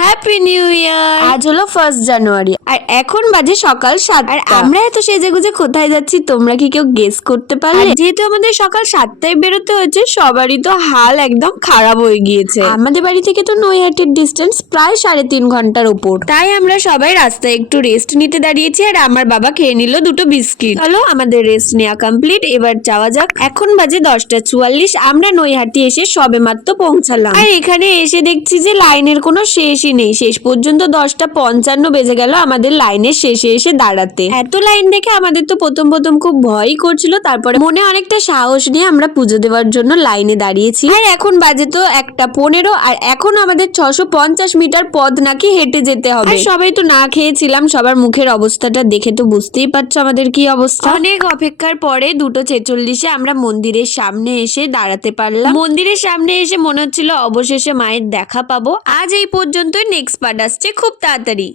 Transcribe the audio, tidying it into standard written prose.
Happy new year. আজ হলো 1 জানুয়ারি আর এখন বাজে সকাল 7। আর আমরা এত সেজেগুজে কোথায় যাচ্ছি তোমরা কি কেউ গেস করতে পারলে? যেহেতু আমাদের সকাল 7টায় বেরোতে হয়েছে, সবারই তো হাল একদম খারাপ হয়ে গিয়েছে। আমাদের বাড়ি থেকে তো নৈহাটির ডিস্টেন্স প্রায় 3.5 ঘন্টার উপর। তাই আমরা সবাই রাস্তায় একটু রেস্ট নিতে দাঁড়িয়েছি আর আমার বাবা খেয়ে নিল 2টো বিস্কিট। চলো আমাদের রেস্ট নেওয়া কমপ্লিট, এবার যাওয়া যাক। এখন বাজে 10টা 44। আমরা নৈহাটি এসে সবে মাত্র পৌঁছালাম আর এখানে এসে দেখছি যে লাইনের কোনো শেষই নেই। শেষ পর্যন্ত 10টা 55 বেজে গেল আমাদের লাইনের শেষে এসে দাঁড়াতে। এত লাইন দেখে আমাদের তো প্রথম খুব ভয়ই করছিল, তারপরে মনে অনেকটা সাহস নিয়ে আমরা পুজো দেওয়ার জন্য লাইনে দাঁড়িয়েছি। আর এখন বাজে তো 1টা 15 আর এখন আমাদের 650 মিটার পথ নাকি হেঁটে যেতে হবে। আর সবাই তো না খেয়েছিলাম, সবার মুখের অবস্থাটা দেখে তো বুঝতেই পারছো আমাদের কি অবস্থা। অনেক অপেক্ষার পরে 2:46 আমরা মন্দিরের সামনে এসে দাঁড়াতে পারলাম। মন্দিরের সামনে এসে মনে হচ্ছিল অবশেষে মায়ের দেখা পাবো। আজ এই পর্যন্তই, নেক্সট পার্ট আসছে খুব তাড়াতাড়ি।